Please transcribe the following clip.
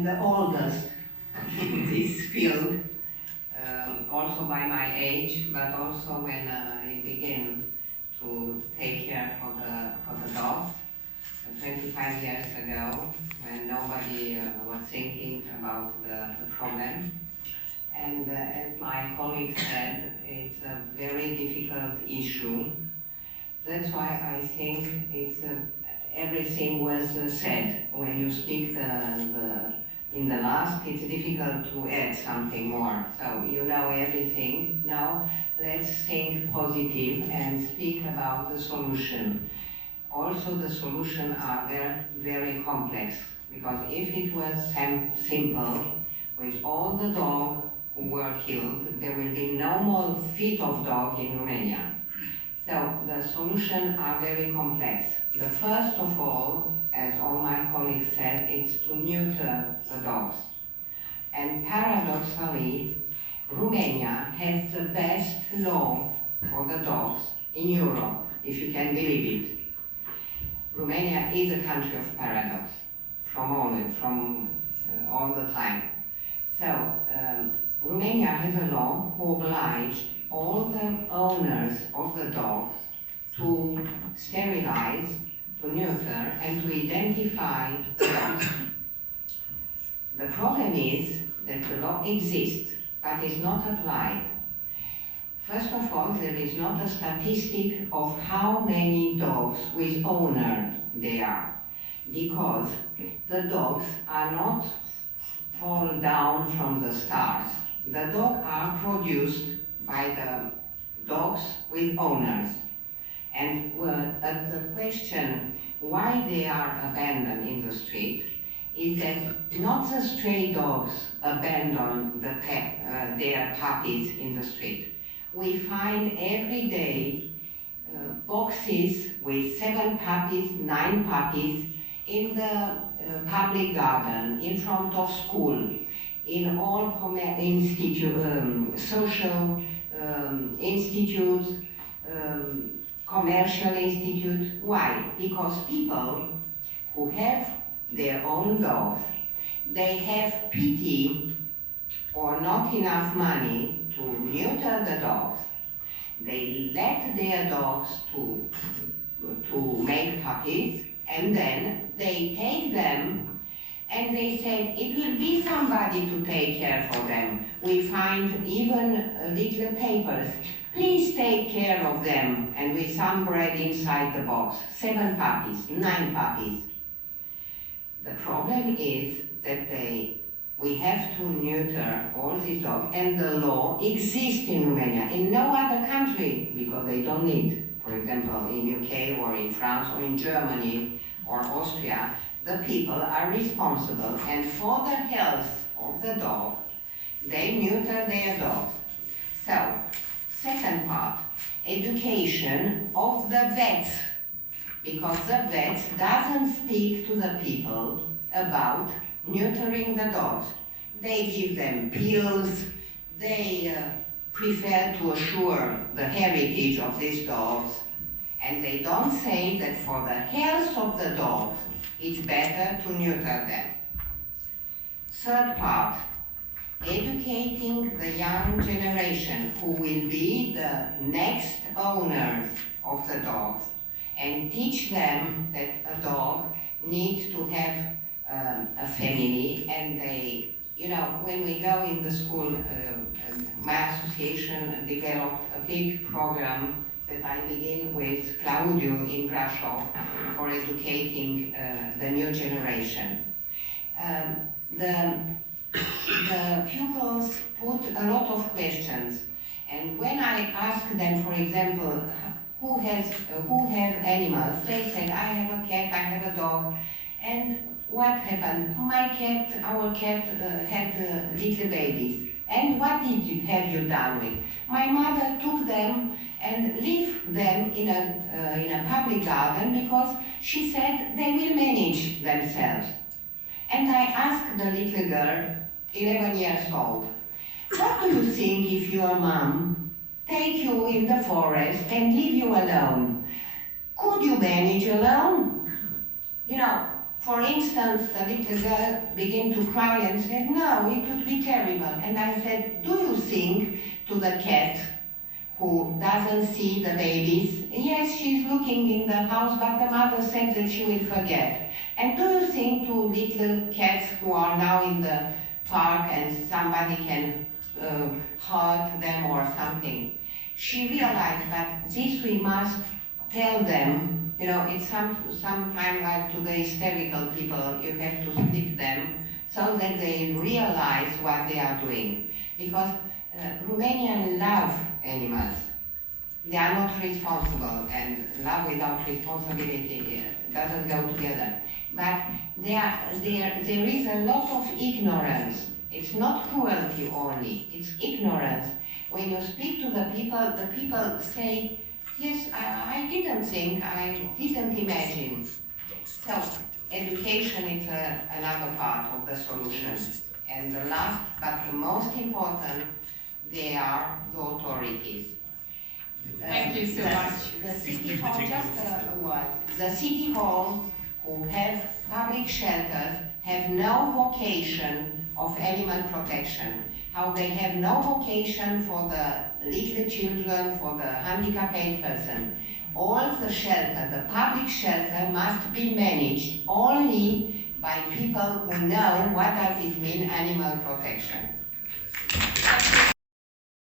am the oldest in this field, also by my age, but also when I began to take care for the dogs 25 years ago, when nobody was thinking about the problem. And as my colleague said, it's a very difficult issue. That's why I think everything was said. When you speak in the last, it's difficult to add something more. So you know everything. Now let's think positive and speak about the solution. Also the solutions are very, very complex, because if it was simple, with all the dogs who were killed, there will be no more feet of dog in Romania. So the solutions are very complex. The first of all, as all my colleagues said, is to neuter the dogs. And paradoxically, Romania has the best law for the dogs in Europe, if you can believe it. Romania is a country of paradox from all the time. So Romania has a law who obliged all the owners of the dogs to sterilize, to neuter, and to identify the dogs. The problem is that the law exists, but is not applied. First of all, there is not a statistic of how many dogs with owner there are, because the dogs are not fall down from the stars. The dogs are produced by the dogs with owners. And at the question why they are abandoned in the street is that not the stray dogs abandon their puppies in the street. We find every day boxes with 7 puppies, 9 puppies in the public garden, in front of school, in all social institutes, commercial institutes. Why? Because people who have their own dogs, they have pity or not enough money to neuter the dogs. They let their dogs to make puppies, and then they take them and they say, it will be somebody to take care for them. We find even little papers. Please take care of them, and with some bread inside the box. 7 puppies, 9 puppies. The problem is that we have to neuter all these dogs, and the law exists in Romania, in no other country, because they don't need. For example, in UK or in France or in Germany or Austria, the people are responsible, and for the health of the dog, they neuter their dogs. So, second part, education of the vets, because the vets doesn't speak to the people about neutering the dogs. They give them pills, they prefer to assure the heritage of these dogs, and they don't say that for the health of the dogs, it's better to neuter them. Third part, educating the young generation who will be the next owners of the dogs, and teach them that a dog needs to have a family, and they, when we go in the school, my association developed a big program that I begin with Claudiu in Brașov for educating the new generation. The pupils put a lot of questions, and when I ask them, for example, who have animals, they said, I have a cat, I have a dog, and what happened? Our cat had little babies. And what have you done with? My mother took them and left them in a public garden because she said they will manage themselves. And I asked the little girl, 11 years old, what do you think if your mom take you in the forest and leave you alone? Could you manage alone? For instance, instance, the little girl began to cry and said, no, it would be terrible. And I said, do you think to the cat who doesn't see the babies? Yes, she's looking in the house, but the mother said that she will forget. And do you think to little cats who are now in the park and somebody can hurt them or something? She realized that this we must tell them. You know, it's sometime like to the hysterical people, you have to speak them so that they realize what they are doing. Because Romanians love animals. They are not responsible, and love without responsibility doesn't go together. But there is a lot of ignorance. It's not cruelty only, it's ignorance. When you speak to the people say, yes, I didn't think, I didn't imagine. So, education is another part of the solution. And the last, but the most important, they are the authorities. Thank you so much. The city hall, just a word. The city hall, who have public shelters, have no vocation of animal protection. How they have no vocation for the little children, for the handicapped person. All the shelter, the public shelter, must be managed only by people who know what does it mean animal protection.